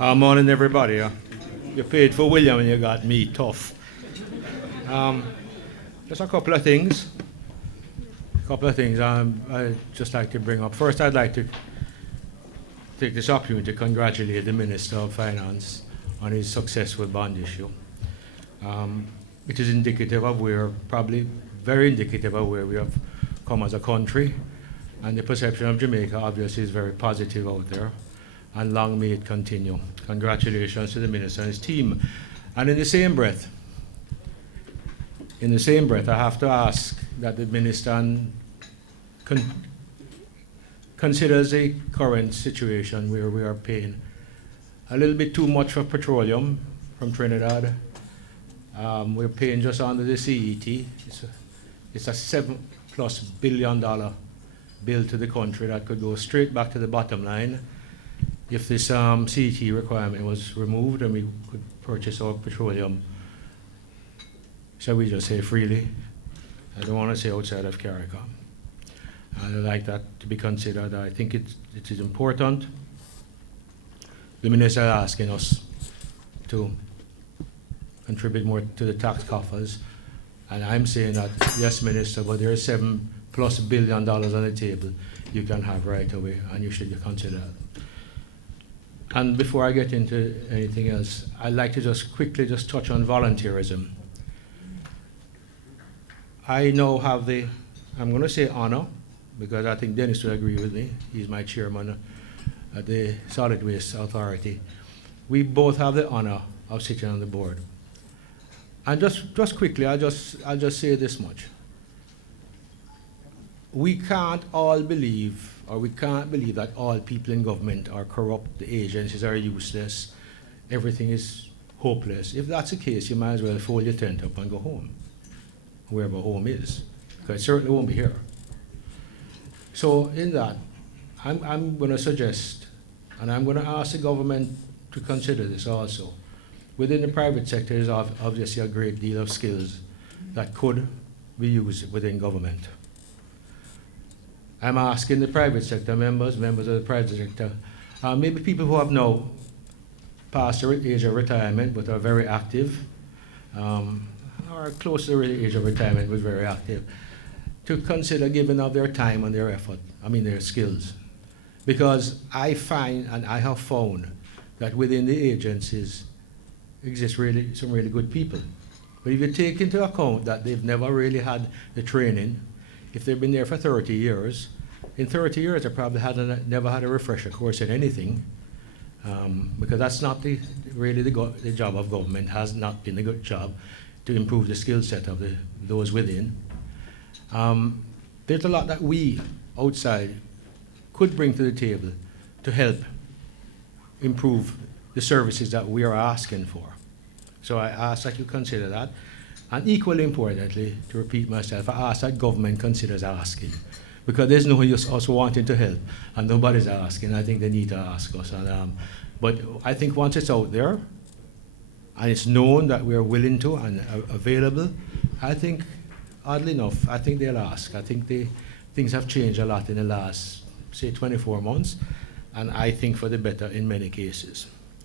Morning, everybody. You paid for William and you got me tough. Just a couple of things. I'd just like to bring up. First, I'd like to take this opportunity to congratulate the Minister of Finance on his successful bond issue. It is indicative of probably very indicative of where we have come as a country. And the perception of Jamaica obviously is very positive out there. And long may it continue. Congratulations to the Minister and his team. And in the same breath, I have to ask that the Minister considers the current situation where we are paying a little bit too much for petroleum from Trinidad. We're paying just under the CET. It's a $7+ billion bill to the country that could go straight back to the bottom line if this CET requirement was removed and we could purchase our petroleum, shall we just say freely? I don't want to say outside of CARICOM. I'd like that to be considered. I think it is important. The Minister is asking us to contribute more to the tax coffers. And I'm saying that, yes, Minister, but there is $7+ billion on the table you can have right away, and you should consider that. And before I get into anything else, I'd like to just quickly touch on volunteerism. I now have I'm going to say honor, because I think Dennis will agree with me. He's my chairman at the Solid Waste Authority. We both have the honor of sitting on the board. And just quickly, I'll just say this much. We can't believe that all people in government are corrupt, the agencies are useless, everything is hopeless. If that's the case, you might as well fold your tent up and go home, wherever home is, because it certainly won't be here. So in that, I'm going to suggest, and I'm going to ask the government to consider this also. Within the private sector is obviously a great deal of skills that could be used within government. I'm asking the private sector members of the private sector, maybe people who have now passed the age of retirement but are very active, or close to the age of retirement but very active, to consider giving up their time and their effort, their skills. Because I find, and I have found, that within the agencies exist some really good people. But if you take into account that they've never really had the training, if they've been there for 30 years, in 30 years they probably never had a refresher course in anything, because that's not really the job of government, has not been a good job to improve the skill set of those within. There's a lot that we outside could bring to the table to help improve the services that we are asking for. So I ask that you consider that. And equally importantly, to repeat myself, I ask that government considers asking. Because there's no use us wanting to help, and nobody's asking. I think they need to ask us. But I think once it's out there, and it's known that we're willing to and available, I think, oddly enough, I think they'll ask. I think things have changed a lot in the last, say, 24 months, and I think for the better in many cases.